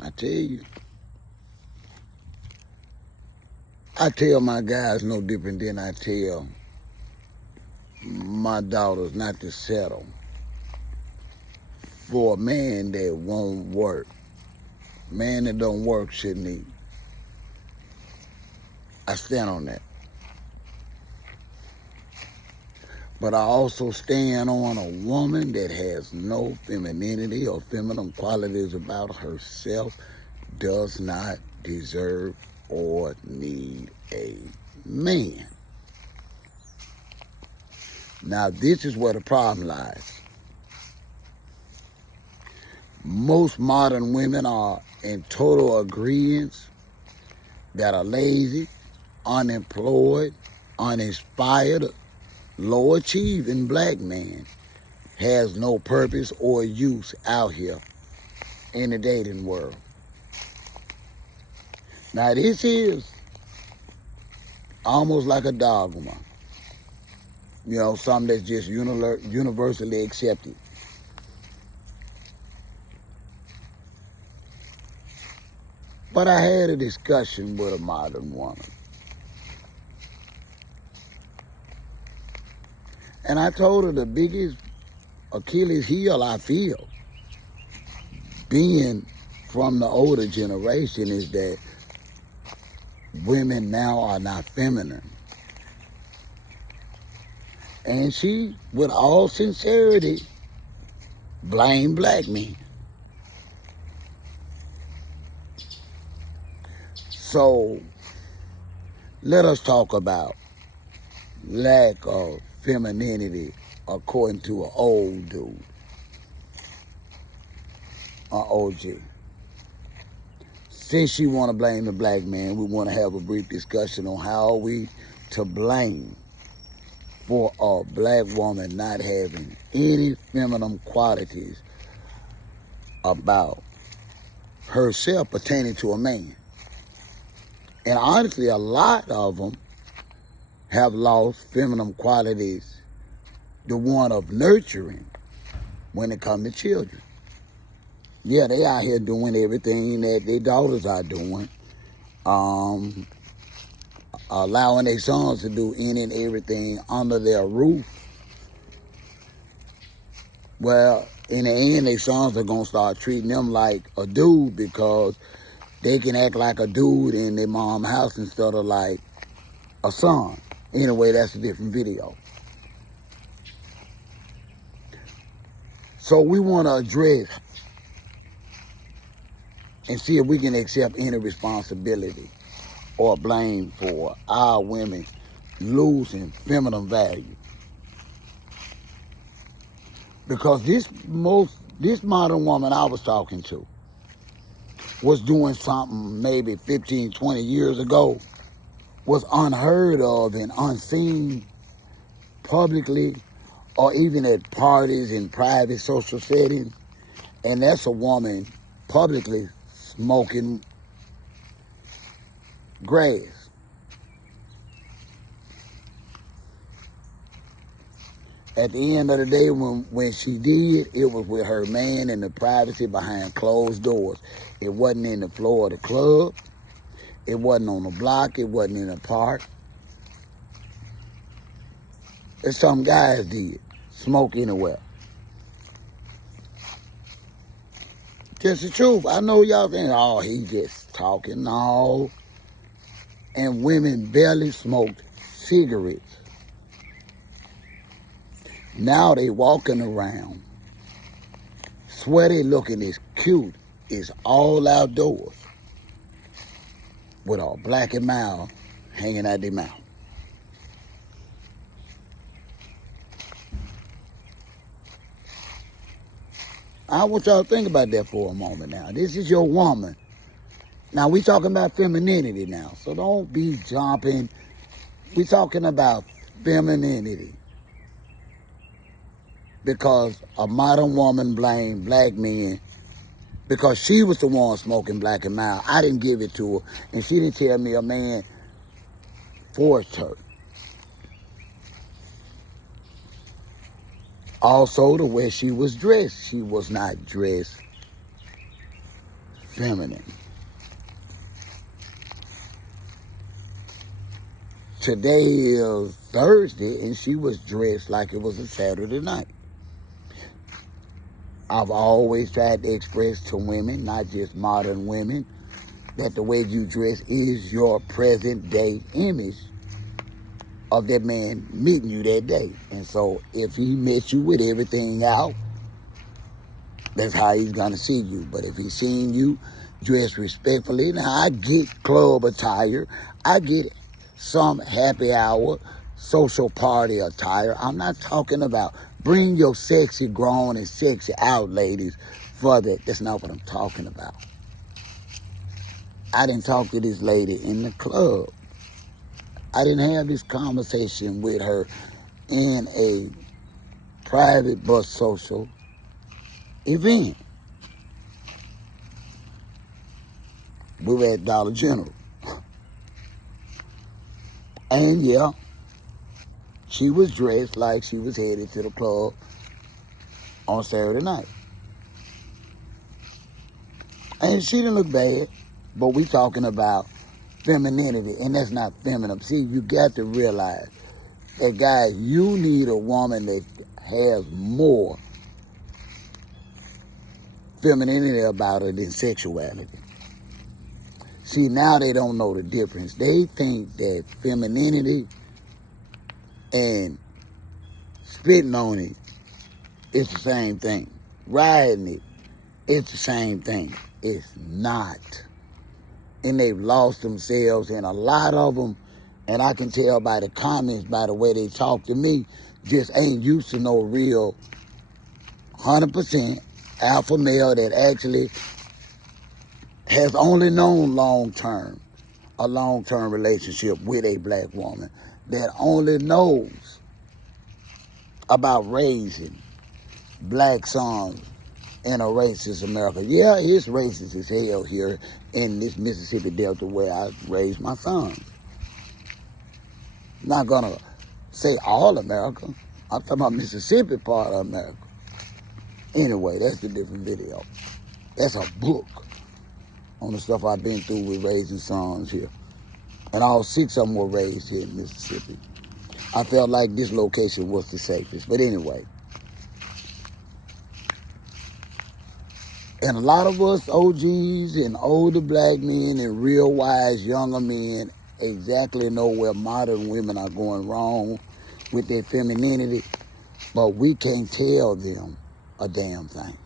I tell you, I tell my guys no different than I tell my daughters not to settle for a man that won't work. Man that don't work shouldn't eat. I stand on that. But I also stand on a woman that has no femininity or feminine qualities about herself does not deserve or need a man. Now, this is where the problem lies. Most modern women are in total agreement that a lazy, unemployed, uninspired, low-achieving black man has no purpose or use out here in the dating world. Now, this is almost like a dogma. You know, something that's just universally accepted. But I had a discussion with a modern woman. And I told her the biggest Achilles heel I feel, being from the older generation, is that women now are not feminine. And she, with all sincerity, blamed black men. So, let us talk about lack of femininity according to an old dude, an OG. Since you want to blame the black man, we want to have a brief discussion on how are we to blame for a black woman not having any feminine qualities about herself pertaining to a man. And honestly, a lot of them have lost feminine qualities, the one of nurturing, when it comes to children. Yeah, they out here doing everything that their daughters are doing, allowing their sons to do any and everything under their roof. Well, in the end, their sons are going to start treating them like a dude because they can act like a dude in their mom's house instead of like a son. Anyway, that's a different video. So we want to address and see if we can accept any responsibility or blame for our women losing feminine value. Because this modern woman I was talking to was doing something maybe 15, 20 years ago was unheard of and unseen publicly or even at parties in private social settings. And that's a woman publicly smoking grass. At the end of the day, when she did, it was with her man in the privacy behind closed doors. It wasn't in the floor of the club. It wasn't on the block. It wasn't in the park. As some guys did, smoke anywhere. Just the truth. I know y'all think, oh, he just talking. No. And women barely smoked cigarettes. Now they walking around, sweaty looking as cute as all outdoors, with a black and mild hanging out their mouth. I want y'all to think about that for a moment now. This is your woman. Now, we talking about femininity now, so don't be jumping. We talking about femininity. Because a modern woman blamed black men because she was the one smoking black and mild. I didn't give it to her, and she didn't tell me a man forced her. Also, the way she was dressed. She was not dressed feminine. Today is Thursday, and she was dressed like it was a Saturday night. I've always tried to express to women, not just modern women, that the way you dress is your present day image of that man meeting you that day. And so if he met you with everything out, that's how he's gonna see you. But if he's seeing you dressed respectfully, now I get club attire, I get some happy hour, social party attire. I'm not talking about bring your sexy grown and sexy out ladies for that. That's not what I'm talking about. I didn't talk to this lady in the club. I didn't have this conversation with her in a private but social event. We were at Dollar General. And yeah, she was dressed like she was headed to the club on Saturday night. And she didn't look bad, but we talking about femininity, and that's not feminine. See, you got to realize that, guys, you need a woman that has more femininity about her than sexuality. See, now they don't know the difference. They think that femininity and spitting on it is the same thing. Riding it, it's the same thing. It's not. And they've lost themselves, and a lot of them, and I can tell by the comments, by the way they talk to me, just ain't used to no real 100% alpha male that actually has only known a long-term relationship with a black woman, that only knows about raising black sons in a racist America. Yeah, it's racist as hell here in this Mississippi Delta where I raised my sons. I'm not gonna say all America. I'm talking about Mississippi part of America. Anyway, that's a different video. That's a book on the stuff I've been through with raising sons here. And all 6 of them were raised here in Mississippi. I felt like this location was the safest. But anyway. And a lot of us OGs and older black men and real wise younger men exactly know where modern women are going wrong with their femininity, but we can't tell them a damn thing.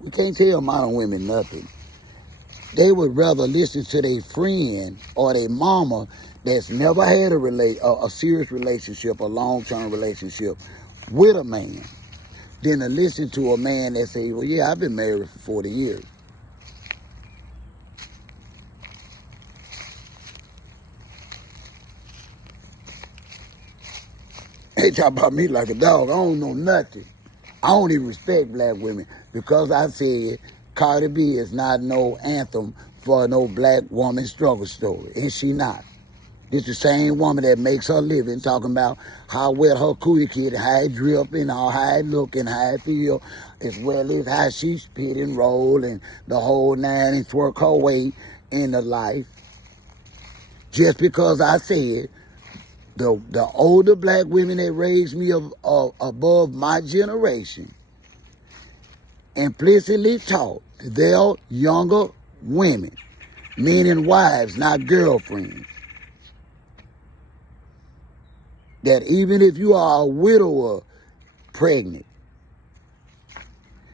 We can't tell modern women nothing. They would rather listen to their friend or their mama that's never had a serious relationship, a long-term relationship with a man, than to listen to a man that say, well, yeah, I've been married for 40 years. They talk about me like a dog. I don't know nothing. I don't even respect black women because I said Cardi B is not no anthem for no black woman struggle story. And she not. This the same woman that makes her living talking about how wet her cootie kid, how it drip and how it look and how it feel, as well as how she spit and roll and the whole 9 and twerk her way into life. Just because I said the older black women that raised me above my generation implicitly taught their younger women, meaning wives, not girlfriends, that even if you are a widower pregnant,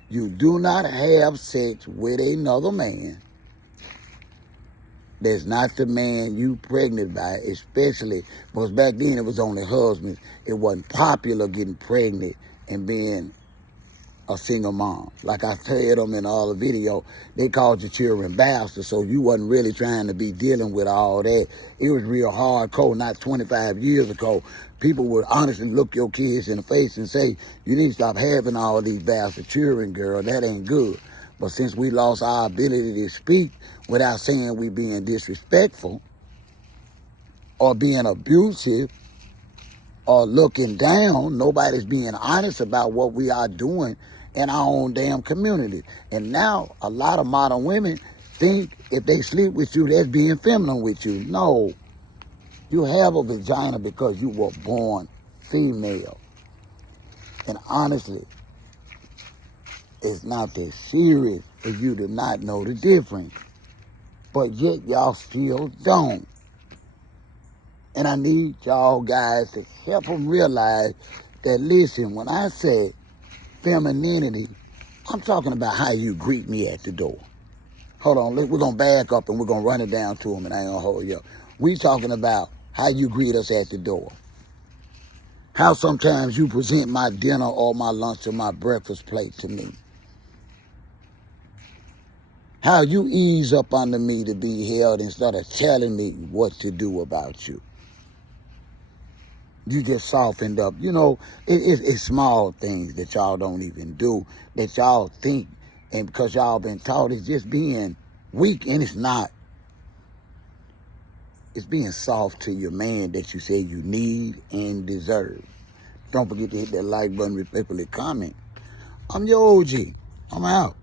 you do not have sex with another man that's not the man you pregnant by, especially because back then it was only husbands. It wasn't popular getting pregnant and being a single mom. Like I told them in all the video, they called your children bastards, so you wasn't really trying to be dealing with all that. It was real hardcore, not 25 years ago. People would honestly look your kids in the face and say, you need to stop having all these bastard children, girl. That ain't good. But since we lost our ability to speak without saying we being disrespectful or being abusive or looking down, nobody's being honest about what we are doing in our own damn community. And now a lot of modern women think if they sleep with you, that's being feminine with you. No. You have a vagina because you were born female. And honestly, it's not that serious if you do not know the difference. But yet y'all still don't. And I need y'all guys to help them realize that, listen, when I say femininity, I'm talking about how you greet me at the door. Hold on, we're going to back up and we're going to run it down to them, and I ain't going to hold you up. We talking about how you greet us at the door. How sometimes you present my dinner or my lunch or my breakfast plate to me. How you ease up under me to be held instead of telling me what to do about you. You just softened up. You know, it's small things that y'all don't even do, that y'all think, and because y'all been taught it's just being weak, and it's not. It's being soft to your man that you say you need and deserve. Don't forget to hit that like button, respectfully comment. I'm your OG. I'm out.